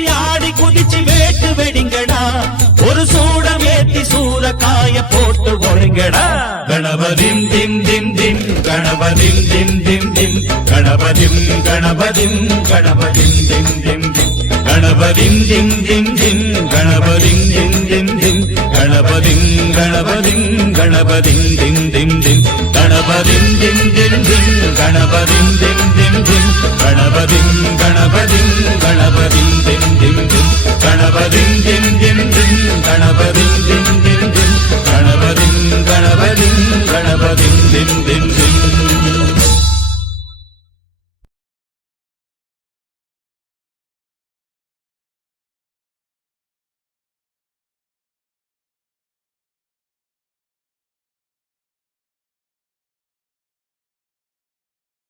அடிச்சு ஆடி குதிச்சு வேட்டு வெடிங்கடா ஒரு சூடம் ஏத்தி சூறக்காய போட்டு ஒழுங்கடா கணபதிம் திம் திம் திம் கணபதிம் திம் திம் திம் கணபதிம் கணபதிம் கணபதிம் திம் திம் திம் கணபதிம் திம் திம் திம் கணபதிம் திம் திம் திம் கணபதிம் கணபதிம் கணபதிம் திம் திம் திம் கணபதிம் திம் திம் திம் கணபதி